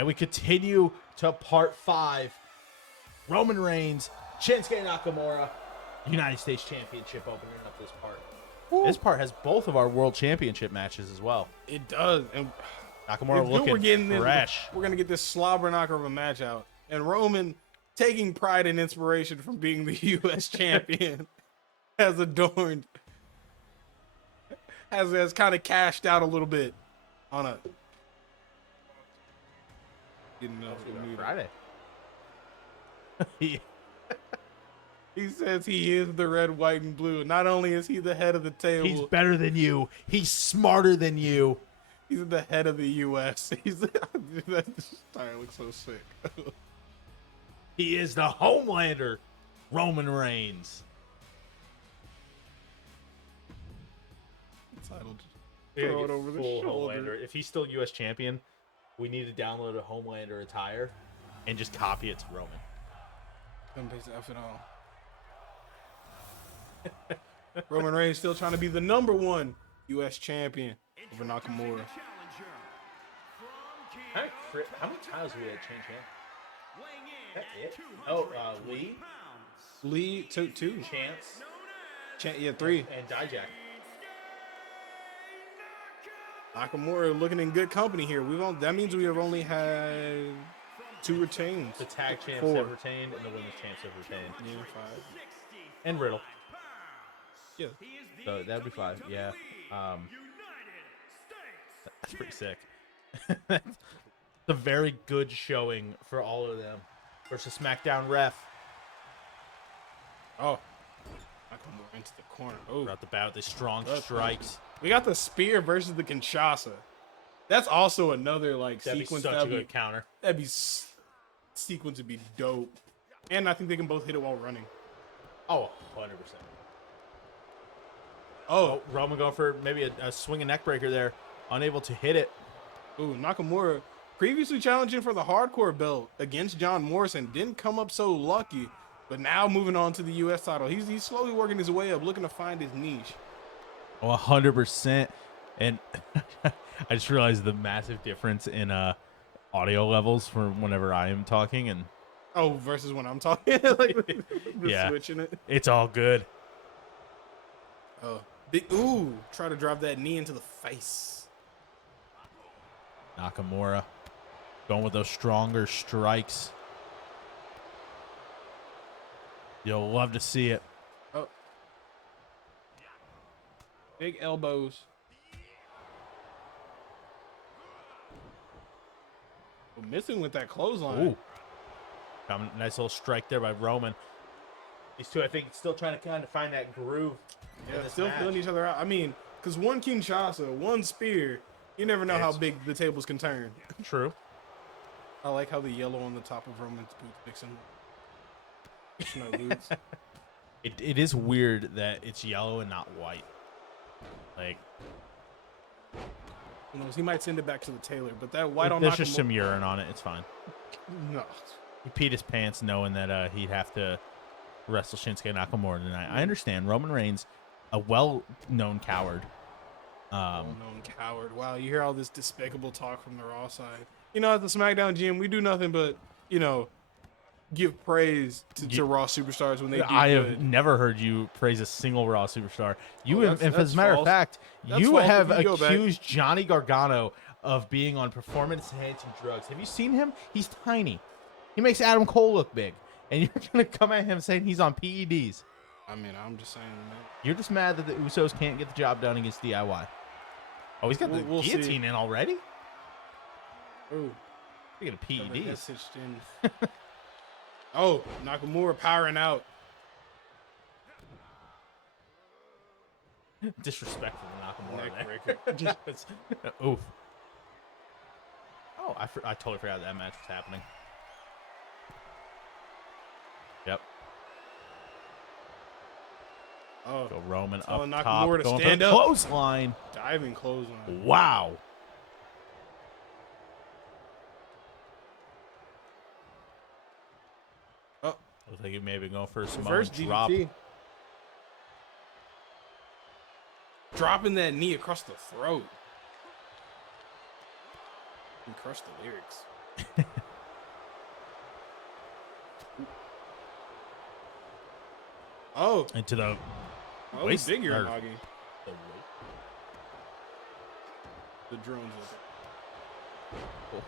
And we continue to part 5. Roman Reigns, Shinsuke Nakamura, United States Championship opening up this part. Woo. This part has both of our World Championship matches as well. It does. And Nakamura looking fresh. We're going to get this slobber knocker of a match out. And Roman, taking pride and inspiration from being the U.S. champion, has adorned, has kind of cashed out a little bit on a... Didn't know Friday. He says he is the red, white, and blue. Not only is he the head of the table, he's better than you. He's smarter than you. He's the head of the U.S. That style looks so sick. He is the Homelander, Roman Reigns. Entitled to throw it over the shoulder. Homelander. If he's still U.S. champion, we need to download a Homelander attire and just copy it to Roman. Don't base the F at all. Roman Reigns still trying to be the #1 U.S. champion over Nakamura. How many times we had change hands? Oh, Lee? Lee, two. Chance. Yeah, 3. And Dijak. Nakamura looking in good company here. That means we have only had 2 retains. The tag champs 4. have retained, and the women's champs have retained. Yeah, 5. And Riddle. Yeah. So that'd be 5. Yeah. That's pretty sick. It's a very good showing for all of them versus SmackDown ref. Oh. Nakamura into the corner. Oh. Throughout the bout, the strong strikes. We got the spear versus the Kinshasa. That's also another That'd sequence. Be such a good counter. That'd be sequence would be dope. And I think they can both hit it while running. Oh, 100%. Oh, Roman going for maybe a swing and neck breaker there. Unable to hit it. Ooh, Nakamura previously challenging for the hardcore belt against John Morrison. Didn't come up so lucky. But now moving on to the U.S. title. He's slowly working his way up, looking to find his niche. Oh, 100%. And I just realized the massive difference in audio levels from whenever I am talking. And versus when I'm talking. Yeah, switching it. It's all good. Oh, try to drive that knee into the face. Nakamura going with those stronger strikes. You'll love to see it. Oh. Big elbows. We're missing with that clothesline. Ooh. Nice little strike there by Roman. These two, I think, still trying to kind of find that groove. Yeah, still feeling each other out. I mean, because one Kinshasa, one spear, you never know how big the tables can turn. True. I like how the yellow on the top of Roman's boots makes him. No boots. It is weird that it's yellow and not white. Like, who knows? He might send it back to the tailor, but that white on there's just some urine on it. It's fine. No. He peed his pants knowing that he'd have to wrestle Shinsuke Nakamura tonight. I understand. Roman Reigns, a well-known coward. Well-known coward. Wow, you hear all this despicable talk from the Raw side. You know, at the SmackDown gym, we do nothing but, give praise to Raw superstars when they do I good. have never heard you praise a single Raw superstar. You, that's as a matter false. of fact, That's you false have if you go back. accused Johnny Gargano of being on performance-enhancing drugs. Have you seen him? He's tiny. He makes Adam Cole look big. And you're going to come at him saying he's on PEDs. I mean, I'm just saying, man. You're just mad that the Usos can't get the job done against DIY. Oh, he's got the guillotine in already? Ooh. Speaking of PEDs. Oh, Nakamura powering out. Disrespectful to Nakamura Neck there. Oof. Oh, I totally forgot that match was happening. Yep. Oh, Go Roman telling up Nakamura top. to Going for stand the up. clothesline. Diving clothesline. Wow. Oh, Looks like he may be going for a Samoa reverse drop. DDT. Dropping that knee across the throat. And crush the lyrics. Oh, Into the oh, waist. big or- Uranagi. the waist. The drones. Cool.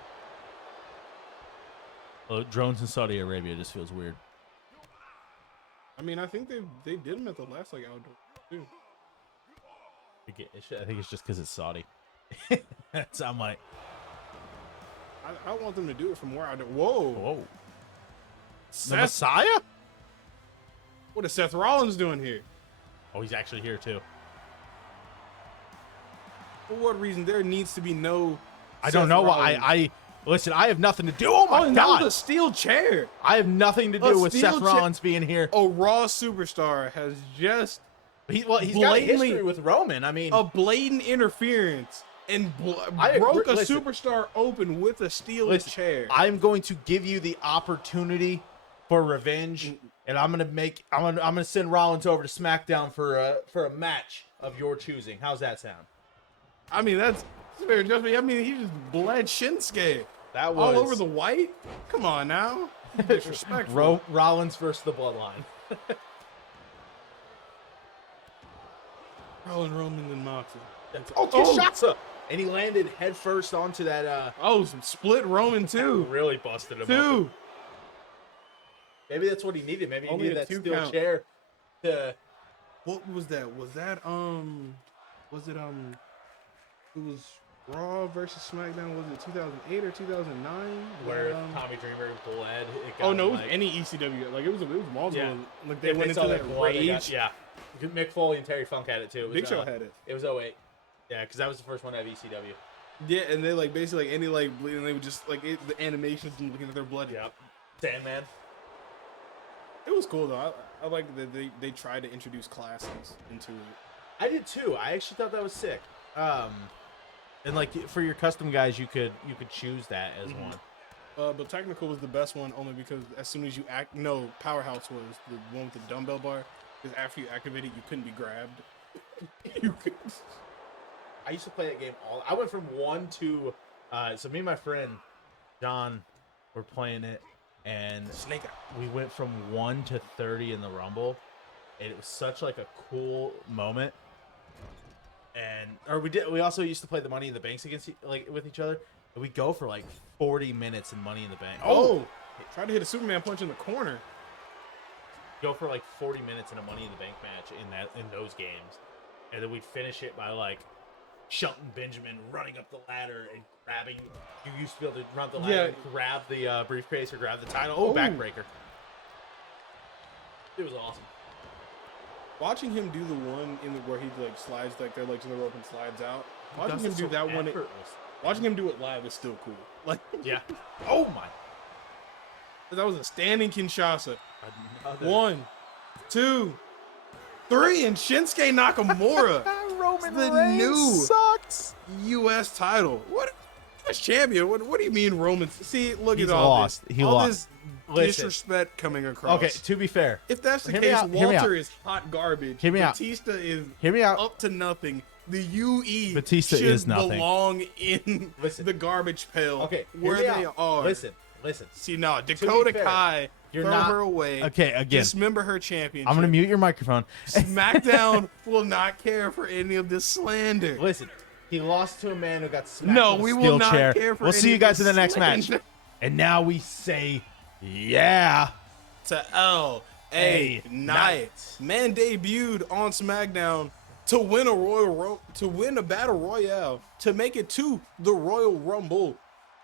Well, drones in Saudi Arabia just feels weird. I mean, I think they did them at the last like outdoor too. I think it's just because it's Saudi. So I'm like, I want them to do it from where I do. Whoa, whoa. The Seth, Messiah? what is Seth Rollins doing here? Oh, he's actually here too. For what reason? There needs to be no. I don't know why. I listen. I have nothing to do. Oh my and that was God! a steel chair. I have nothing to do with steel Seth chair- Rollins being here. A Raw superstar has just He's got a blatantly- history with Roman. I mean, a blatant interference and I broke agree. a Listen. superstar open with a steel chair. I'm going to give you the opportunity for revenge, and I'm gonna send Rollins over to SmackDown for a match of your choosing. How's that sound? I mean, that's fair judgment. I mean, he just bled Shinsuke That was all over the white. Come on now, disrespectful. Rollins versus the Bloodline. Roman and Moxley. Oh, Kinshasa! And he landed headfirst onto that. Some split Roman too. Really busted him Two. open. Maybe that's what he needed. Maybe he Only needed a that 2 steel count. chair. To, What was that? It was Raw versus SmackDown. Was it 2008 or 2009? where Tommy Dreamer bled. Oh no, it was any ECW. Like it was multiple. Yeah. Like they went into that rage. Yeah. Mick Foley and Terry Funk had it too. Big Show had it. It was 08. Yeah, because that was the first one to have ECW. Yeah, and they like basically like any like bleeding, they would just like the animations and looking at their blood. Yep. Sandman. It was cool though. I like that they tried to introduce classes into it. I did too. I actually thought that was sick. And like for your custom guys, you could choose that as one. But technical was the best one only because as soon as you Powerhouse was the one with the dumbbell bar. Because after you activated, you couldn't be grabbed. You could. I used to play that game I went from 1 to so me and my friend John were playing it, and Snake out. we went from 1 to 30 in the Rumble, and it was such like a cool moment. And we also used to play the Money in the Banks against with each other, and we go for like 40 minutes in Money in the Bank. Oh, tried to hit a Superman punch in the corner. Go for like 40 minutes in a Money in the Bank match in those games, and then we'd finish it by like Shelton Benjamin running up the ladder and grabbing. You used to be able to run up the ladder and grab the briefcase or grab the title. Oh, backbreaker! It was awesome. Watching him do the one where he like slides like their legs in the rope and slides out. Watching him do that one. Watching him do it live is still cool. Like yeah. Oh my! That was a standing Kinshasa. Another. 1, 2, 3, and Shinsuke Nakamura. Roman the Reigns new sucks. U.S. title. What? As champion? What do you mean Roman? See, look He's at all lost. this. He all lost. this disrespect coming across. Okay, to be fair, if that's the Hear me case, out, hear me Walter out. is hot garbage. Hear me out. Batista is Hear me out. up to nothing. The UE Batista should is nothing. belong in Listen. the garbage pail. Okay, where hear me they out. are. Listen. See, no, Dakota fair, Kai, you're throw not- her away. Okay, again, Dismember her championship. I'm gonna mute your microphone. SmackDown will not care for any of this slander. Listen, he lost to a man who got smacked No, with a we steel will not chair. care for We'll any see you of guys in this the next match. slander. And now we say, yeah. To L.A. Knight. Man debuted on SmackDown to win a battle royale, to make it to the Royal Rumble,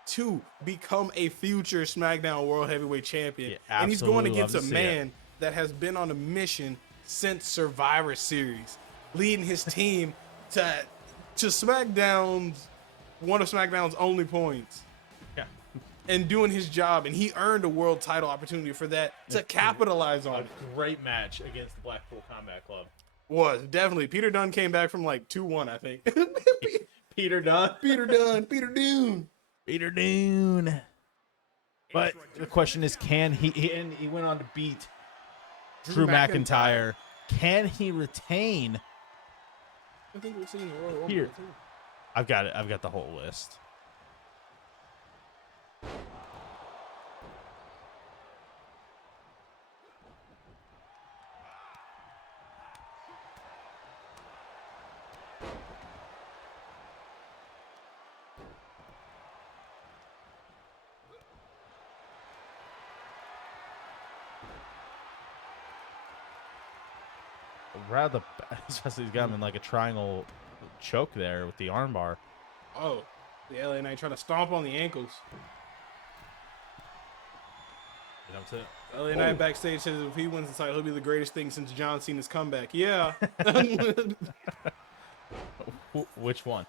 to become a future SmackDown World Heavyweight Champion. Yeah, and he's going absolutely against a love to see man that has been on a mission since Survivor Series, leading his team to SmackDown's one of SmackDown's only points. Yeah. And doing his job, and he earned a world title opportunity for that to capitalize on A it. great match against the Blackpool Combat Club. Was definitely Peter Dunne came back from like 2-1, I think. Peter Dunne. Peter Dune. Peter Dune. But the question is, can he went on to beat Drew McIntyre. Can he retain? I think we'll see in the Royal Rumble Here. too. I've got it. I've got the whole list. rather, especially he's got him in like a triangle choke there with the armbar. Oh, the LA Knight trying to stomp on the ankles. You know what I'm LA Knight backstage says if he wins the title, he'll be the greatest thing since John Cena's comeback. Yeah. Which one?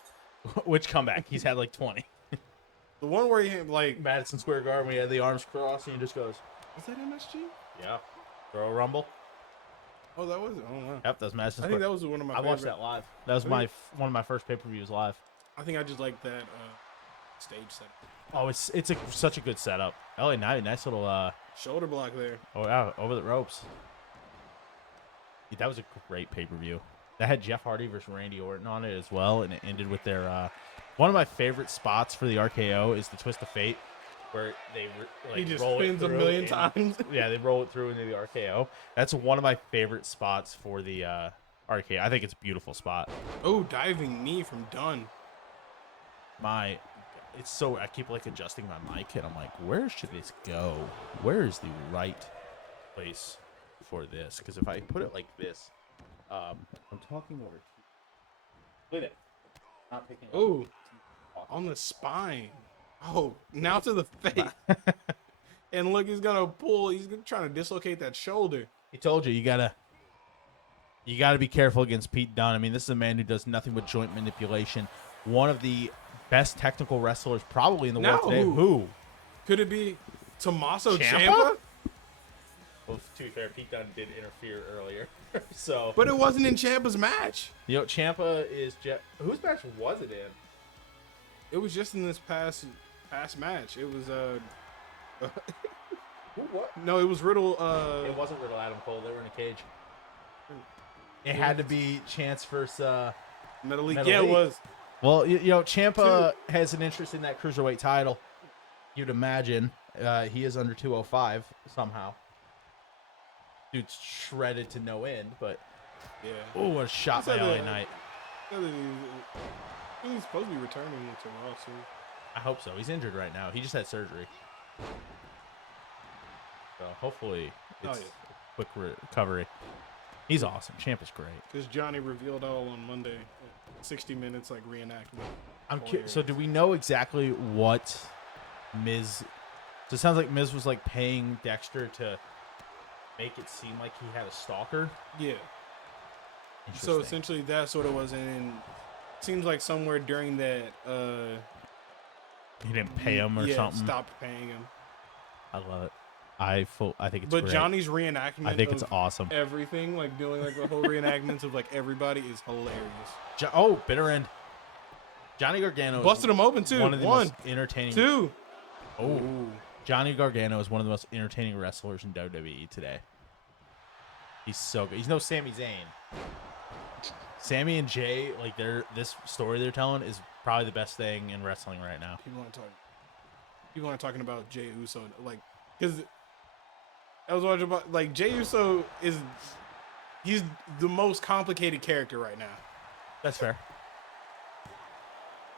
Which comeback? He's had like 20. The one where he like Madison Square Garden, we had the arms crossed, and he just goes, is that MSG? yeah, throw a rumble. Oh, that was it. Oh wow. Yep, that was Madison I Square. think that was one of my. I watched that live. That was one of my first pay-per-views live. I think I just like that stage set. Oh, it's such a good setup. LA Knight, nice little Shoulder block there. oh yeah, over the ropes. Yeah, that was a great pay-per-view. That had Jeff Hardy versus Randy Orton on it as well, and it ended with their one of my favorite spots for the RKO is the Twist of Fate, where they He just roll spins it a million and, times. Yeah, they roll it through into the RKO. That's one of my favorite spots for the RKO. I think it's a beautiful spot. Oh, diving knee from Dunne. It's so I keep like adjusting my mic, and I'm like, where should this go? Where is the right place for this? Because if I put it like this, I'm talking over here. Look at it. Not picking up. Oh, on the spine. Oh, now to the face. And look, he's gonna pull. He's trying to dislocate that shoulder. He told you gotta be careful against Pete Dunne. I mean, this is a man who does nothing but joint manipulation. One of the best technical wrestlers probably in the world today. Who? Could it be Tommaso Ciampa? Ciampa? Well, to be fair, Pete Dunne did interfere earlier. So, But it wasn't in Ciampa's match. Ciampa is whose match was it in? It was just in this past match. It was Who? What? no, it was Riddle. It wasn't Riddle Adam Cole. They were in a cage. It had to be Chance versus Metal League. Metal Yeah, League. it was. Well, Ciampa has an interest in that cruiserweight title. You'd imagine he is under 205 somehow. Dude's shredded to no end, but Yeah. oh, what a shot by LA Knight. He's supposed to be returning to Raw soon. I hope so. He's injured right now. He just had surgery. So hopefully it's a quick recovery. He's awesome. Champ is great. Because Johnny revealed all on Monday. 60 minutes like reenactment. So do we know exactly what Miz... So it sounds like Miz was like paying Dexter to make it seem like he had a stalker. Yeah. So essentially that's what it was. And it seems like somewhere during that... he didn't pay him or something. Stopped paying him. I love it. I think it's But great. Johnny's reenactment I think it's awesome. Everything, like doing like the whole reenactments of like everybody is hilarious. Bitter end. Johnny Gargano Busted him open too. One of the most entertaining. Two. Oh. Johnny Gargano is one of the most entertaining wrestlers in WWE today. He's so good. He's no Sami Zayn. Sammy and Jay, like this story they're telling is probably the best thing in wrestling right now. People aren't talking about Jey Uso, like, because I was watching about like Jey Uso he's the most complicated character right now. That's fair.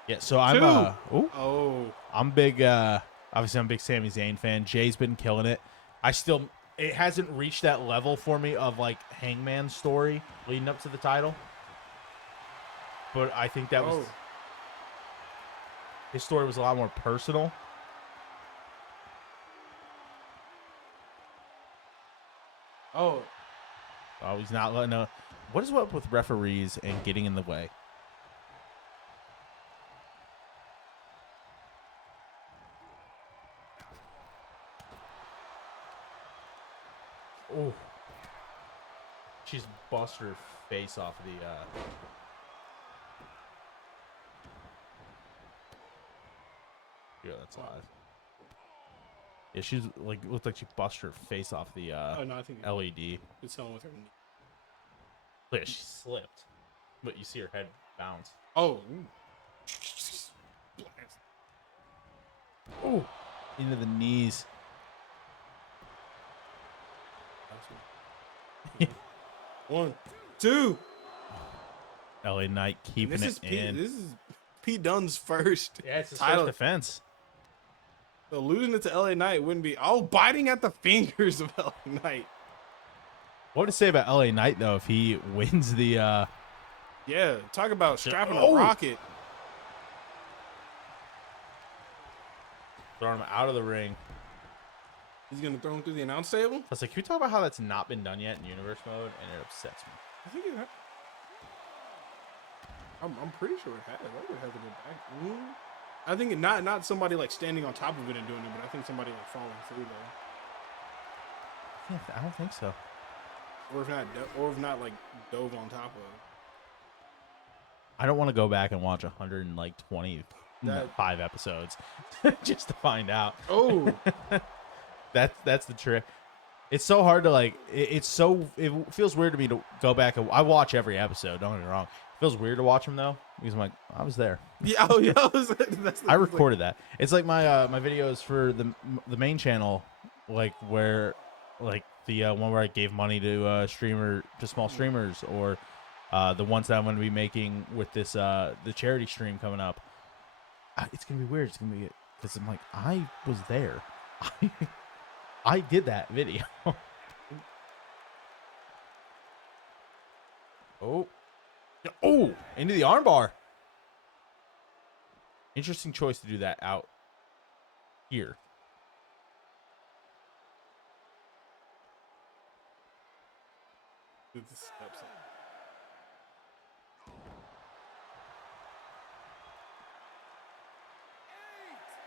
Yeah, so I'm big obviously I'm a big Sami Zayn fan. Jay's been killing it. It hasn't reached that level for me of like Hangman's story leading up to the title. But I think that was his story was a lot more personal. Oh, he's not letting up. What is up with referees and getting in the way? Oh, she's busted her face off of the. Yeah, that's live. Yeah, she's like looked like she busted her face off the no, I think LED. It's someone with her knee. Look, she slipped, but you see her head bounce. Oh. Oh, into the knees. One, two. LA Knight keeping it in. This is Pete Dunne's first. Yeah, it's his title first defense. So losing it to LA Knight wouldn't be biting at the fingers of LA Knight. What to say about LA Knight though if he wins the Yeah, talk about strapping Oh! a rocket. throw him out of the ring. He's gonna throw him through the announce table. I was like, can we talk about how that's not been done yet in universe mode? And it upsets me. I think it. I'm pretty sure it has. I would have to go back. I think not somebody like standing on top of it and doing it, but I think somebody like falling through there. I don't think so. Or if not like dove on top of it. I don't want to go back and watch 125 episodes just to find out. Oh, that's the trick. It's so hard to like. It feels weird to me to go back and I watch every episode. Don't get me wrong. It feels weird to watch them though because I'm like I was there. yeah. Oh yeah. I recorded that. It's like my my videos for the main channel, like where like the one where I gave money to small streamers, or the ones that I'm going to be making with this the charity stream coming up. It's gonna be weird. It's gonna be because I'm like I was there. I did that video. Oh, into the armbar. Interesting choice to do that out here.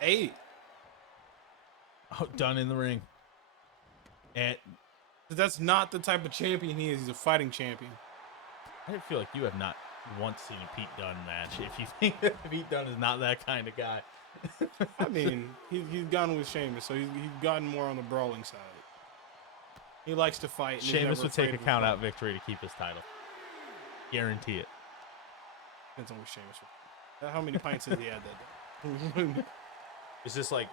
Eight. Oh, Dunne in the ring. And That's not the type of champion he is. He's a fighting champion. I feel like you have not once seen a Pete Dunne match. If you think that Pete Dunne is not that kind of guy. I mean, he's gone with Sheamus, so he's gotten more on the brawling side. He likes to fight. And Sheamus would take a count-out victory to keep his title. Guarantee it. Depends on what Sheamus would. How many pints has he had that day? Is this like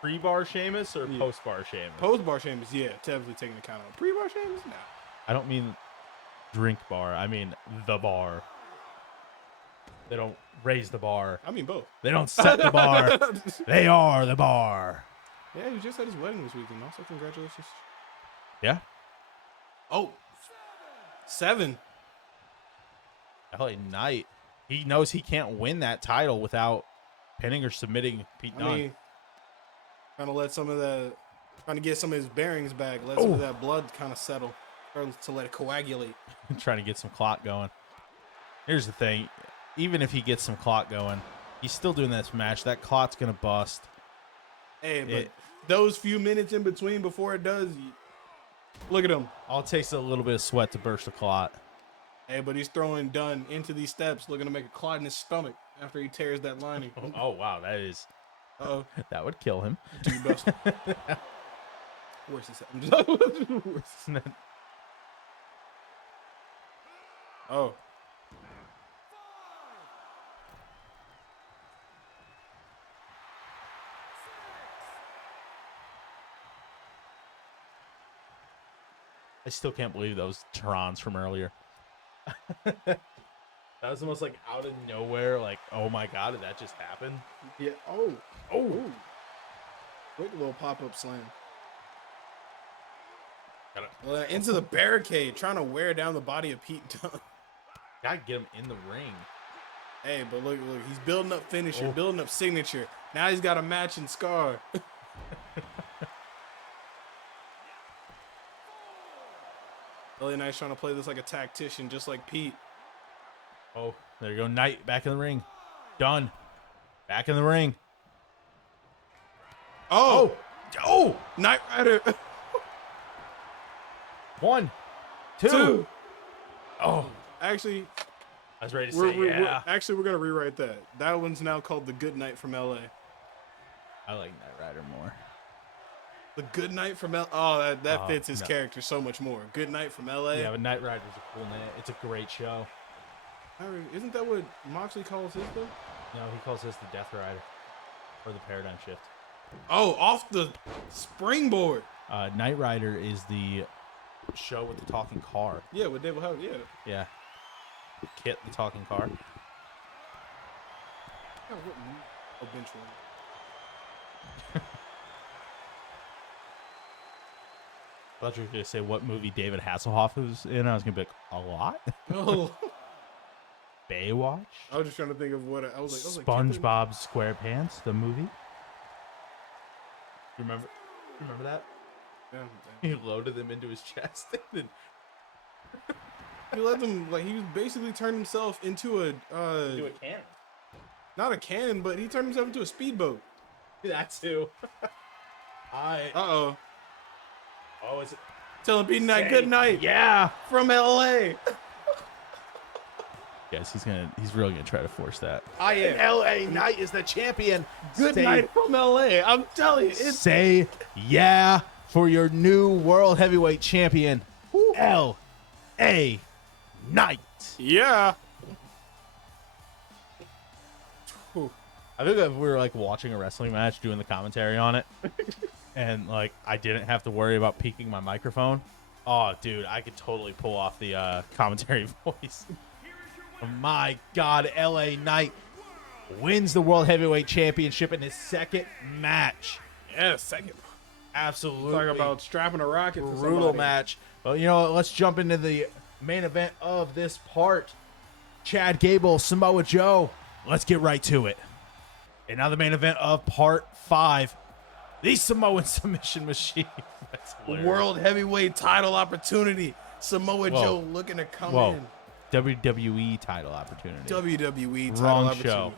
pre-bar Sheamus or post-bar Sheamus? Post-bar Sheamus, yeah, definitely taking the count out. Pre-bar Sheamus, nah. I don't mean drink bar. I mean the bar. They don't raise the bar. I mean both. They don't set the bar. They are the bar. Yeah, he just had his wedding this weekend. Also, congratulations. Yeah. Oh, 7. LA Knight. He knows he can't win that title without pinning or submitting Pete Dunne. I mean, trying to get some of his bearings back. Let some of that blood kind of settle, or to let it coagulate. Trying to get some clock going. Here's the thing. Even if he gets some clock going, he's still doing this match. That clot's going to bust. Hey, but those few minutes in between before it does, look at him. All it takes is a little bit of sweat to burst a clot. Hey, but he's throwing Dunne into these steps, looking to make a clot in his stomach after he tears that lining. Oh wow, that is. Uh-oh. That would kill him. Dude, bust. Where's this at? Oh. I still can't believe those Terrans from earlier. That was almost like out of nowhere. Like, oh my god, did that just happen? Yeah. Oh. Quick little pop-up slam. Into the barricade, trying to wear down the body of Pete Dunne. Gotta get him in the ring. Hey, but look, he's building up finisher, building up signature. Now he's got a matching scar. LA Knight's trying to play this like a tactician, just like Pete. Oh, there you go. Knight back in the ring. Dunne back in the ring. Oh, Knight Rider. 1, 2. Oh, actually, I was ready to say yeah. We're gonna rewrite that. That one's now called the Good Knight from LA. I like Knight Rider more. The Good Knight from LA. Oh, that fits his character so much more. Good Knight from LA. Yeah, but Knight Rider's a cool name. It's a great show. Isn't that what Moxley calls his though? No, he calls this the Death Rider or the Paradigm Shift. Oh, off the springboard. Knight Rider is the show with the talking car. Yeah, with David Howard. Yeah. Yeah. Kit, the talking car. Eventually. thought you were going to say what movie David Hasselhoff was in. I was going to be like, a lot? Oh. Baywatch? I was just trying to think of what I was like. SpongeBob SquarePants, the movie. You remember that? Yeah. He loaded them into his chest. And He let them, like, he was basically turned himself into a cannon. not a cannon, but he turned himself into a speedboat. That too. Oh, Is it? telling Pete Knight good night. Yeah. From LA. Yes, he's really gonna try to force that. I am. LA Knight is the champion. Good night from LA. I'm telling you. Say yeah for your new world heavyweight champion, LA Knight. Yeah. I think if we were like watching a wrestling match, doing the commentary on it, and like I didn't have to worry about peeking my microphone. Oh, dude, I could totally pull off the commentary voice. My God, LA Knight wins the World Heavyweight Championship in his second match. Yeah, second. Absolutely. Talk about strapping a rocket to brutal somebody. match. Well, you know what? Let's jump into the main event of this part. Chad Gable, Samoa Joe. Let's get right to it. And now the main event of part 5. The Samoan submission machine. That's hilarious. World heavyweight title opportunity. Samoa Joe looking to come in. WWE title opportunity. WWE title Wrong opportunity. show.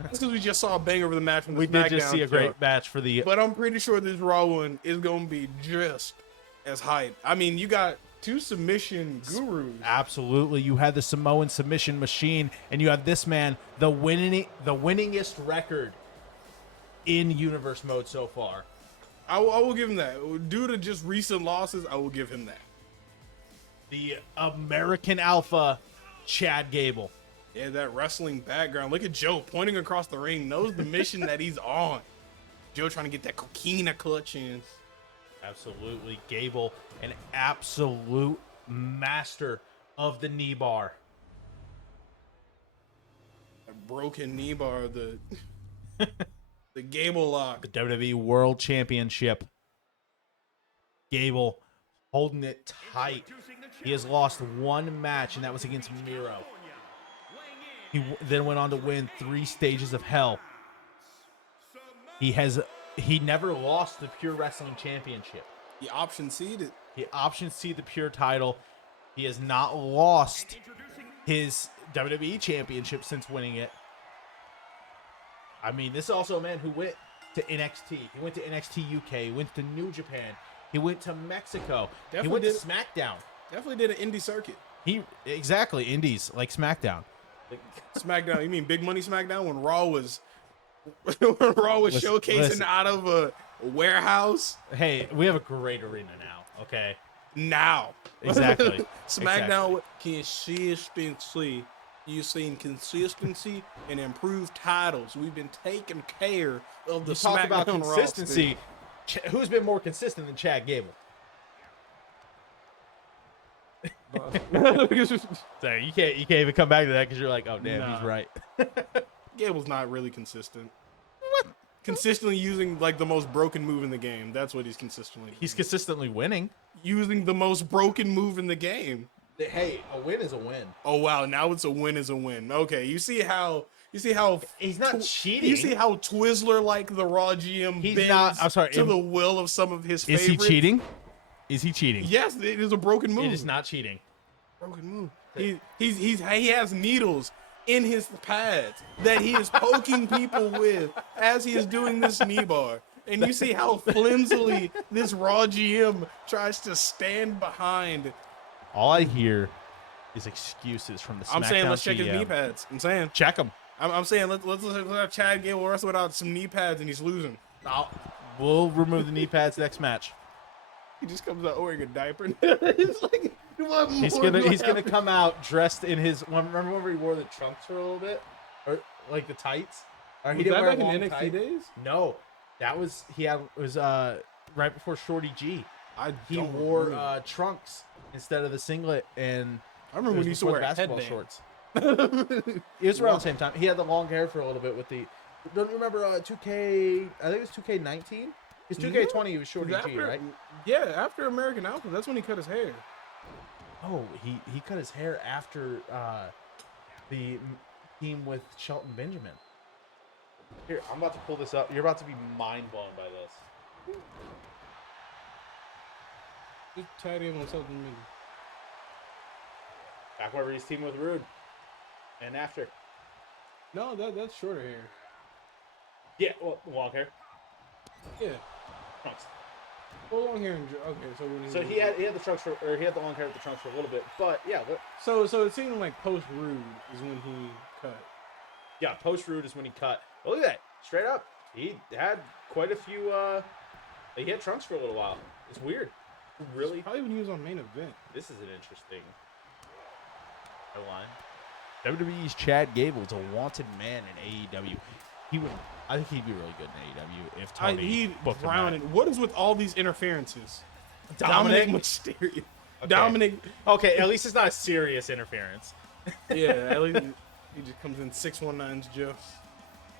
That's because we just saw a bang over the match from the We SmackDown did just see a show. great match for the... But I'm pretty sure this Raw one is going to be just as hype. I mean, you got 2 submission gurus. Absolutely. You had the Samoan submission machine, and you have this man, the winningest record in universe mode so far. I will give him that. Due to just recent losses, I will give him that. The American Alpha, Chad Gable. Yeah, that wrestling background. Look at Joe pointing across the ring. Knows the mission that he's on. Joe trying to get that coquina clutch in. Absolutely. Gable, an absolute master of the knee bar. A broken knee bar. The Gable lock. The WWE World Championship. Gable holding it tight. He has lost 1 match, and that was against Miro. He then went on to win 3 stages of hell. He never lost the Pure Wrestling Championship. He option seeded. He option C the Pure title. He has not lost his WWE Championship since winning it. I mean, this is also a man who went to NXT. He went to NXT UK. He went to New Japan. He went to Mexico. He went to SmackDown. Definitely did an indie circuit. Exactly, indies like SmackDown. SmackDown. You mean Big Money SmackDown when Raw was showcasing listen. out of a warehouse? Hey, we have a great arena now. Okay. Now. Exactly. SmackDown consistency. You've seen consistency and improved titles. We've been taking care of the Talk about SmackDown consistency. Who's been more consistent than Chad Gable? So you can't even come back to that because you're like, oh damn, he's right. Gable's not really consistent. What? Consistently using like the most broken move in the game. That's what he's consistently. He's consistently winning. Using the most broken move in the game. Hey, a win is a win. Oh wow, now it's a win is a win. Okay, you see how he's not cheating. You see how Twizzler like the Raw GM He's bends not. I'm sorry. to the will of some of his Is favorites. he cheating? Is he cheating? Yes, it is a broken move. It is not cheating. Broken move. He has needles in his pads that he is poking people with as he is doing this knee bar. And you see how flimsily this Raw GM tries to stand behind. All I hear is excuses from the SmackDown I'm saying let's check his GM. knee pads. I'm saying Check them. I'm saying let's have Chad Gable wrestle without some knee pads and he's losing. We'll remove the knee pads next match. He just comes out wearing a diaper. It's like what He's more gonna do I he's gonna have? come out dressed in his. Remember when he wore the trunks for a little bit, or like the tights? Or he Was didn't that wear back in long NXT tights. days? No, that was right before Shorty G. He don't wore remember. trunks instead of the singlet, and I remember when he used to before wear the a basketball headband. shorts. It was around the same time. He had the long hair for a little bit with the. Don't you remember 2K? I think it was 2K19. His 2K20, he was Shorty G, After- right? Yeah, after American Alpha, that's when he cut his hair. Oh, he cut his hair after the team with Shelton Benjamin. Here, I'm about to pull this up. You're about to be mind blown by this. Just tied in on something. Back wherever he's teaming with Rude. And after. No, that's shorter hair. Yeah, well, long hair. Yeah. Trunks. Well, long hair. Okay, So he had the trunks for, or he had the long hair with the trunks for a little bit, but yeah. So it seemed like post Rude is when he cut. Yeah, post Rude is when he cut. But look at that, straight up. He had quite a few. He had trunks for a little while. It's weird. Really. Probably when he was on main event. This is an interesting line. WWE's Chad Gable is a wanted man in AEW. I think he'd be really good in AEW if Tony He'd booked him drown right. in. What is with all these interferences? Dominic? Mysterio. Okay. Dominic. Okay, at least it's not a serious interference. Yeah, at least he just comes in 619's Joe.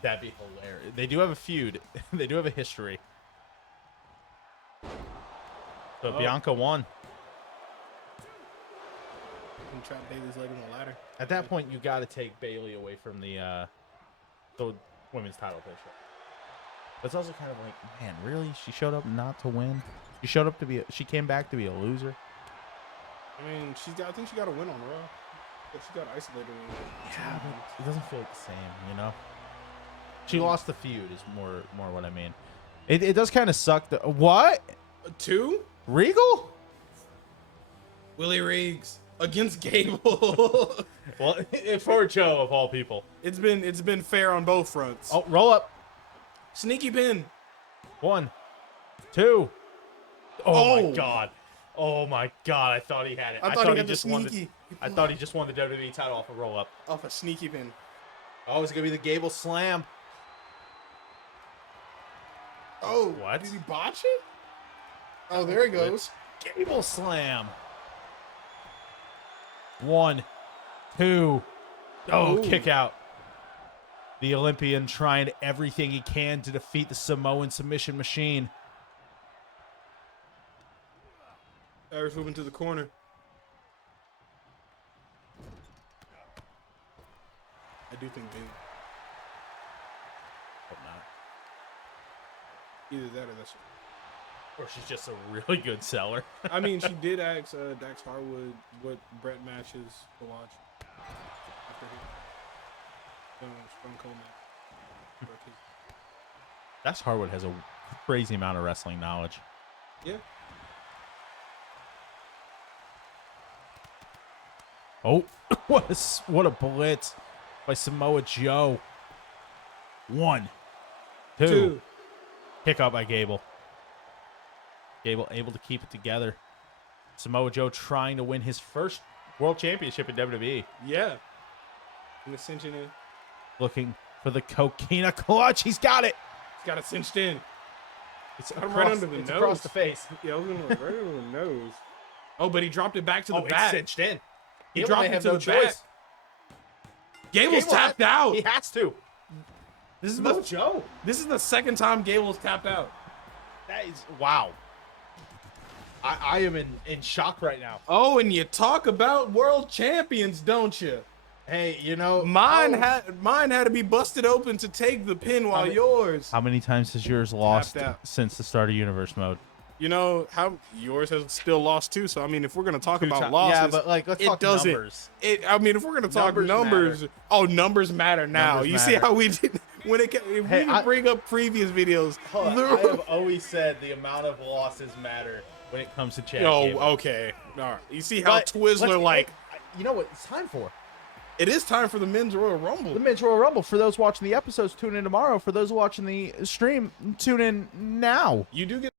That'd be hilarious. They do have a feud. They do have a history. So Bianca won. And trap Bailey's leg in the ladder. At that point, you got to take Bailey away from the women's title picture. But it's also kind of like, man, really? She showed up not to win. She came back to be a loser. I mean, I think she got a win on Raw. But she got isolated. Yeah, but it doesn't feel like the same, you know. She lost the feud is more what I mean. It does kind of suck. What? 2? Regal? Willie Riggs against Gable. Well, for Joe of all people. It's been fair on both fronts. Oh, roll up. Sneaky pin. 1, 2. Oh my Oh. god. Oh my god. I thought he had it. I thought he had the just won sneaky. I thought he just won the WWE title off a roll up. Off a sneaky pin. Oh, it's gonna be the Gable slam. Oh, What? Did he botch it? Oh, there he goes. Gable slam. 1, 2. Oh, Ooh. kick out. The Olympian trying everything he can to defeat the Samoan submission machine. Irish moving to the corner. I do think Bailey. Hope not. Either that or that's. Or she's just a really good seller. I mean, she did ask Dax Harwood what Brett matches to watch after his Stone Cold match. Dax Harwood has a crazy amount of wrestling knowledge. Yeah. Oh, what a blitz by Samoa Joe. 1, 2. Kick out by Gable. Gable able to keep it together. Samoa Joe trying to win his first world championship in WWE. Yeah. And the cinching in. Looking for the coquina clutch. He's got it. He's got it cinched in. It's Right across, under the it's nose. across the face. Yeah, I was gonna right over the nose. Oh, but he dropped it back to the It's back. cinched in. He Gable dropped may it have to no the choice. back. Gable's Gable tapped out. He has to. This is Samoa the Joe. This is the second time Gable's tapped out. That is wow. I am in shock right now. Oh, and you talk about world champions, don't you? Hey, you know Mine had to be busted open to take the pin while yours. How many times has yours lost Tapped out. since the start of Universe Mode? You know how yours has still lost too. So I mean, if we're gonna talk about times. losses, Yeah, but like let's it talk doesn't. numbers. I mean, if we're gonna talk numbers, numbers matter now. Numbers you see matter. how we did when it. If Hey, we bring up previous videos, Hold on. I have always said the amount of losses matter when it comes to Chad Gable. okay, all right. You see how But Twizzler let's- you know what it's time for? it is time for the men's Royal Rumble. The Men's Royal Rumble. For those watching the episodes, tune in tomorrow. For those watching the stream, tune in now. You do get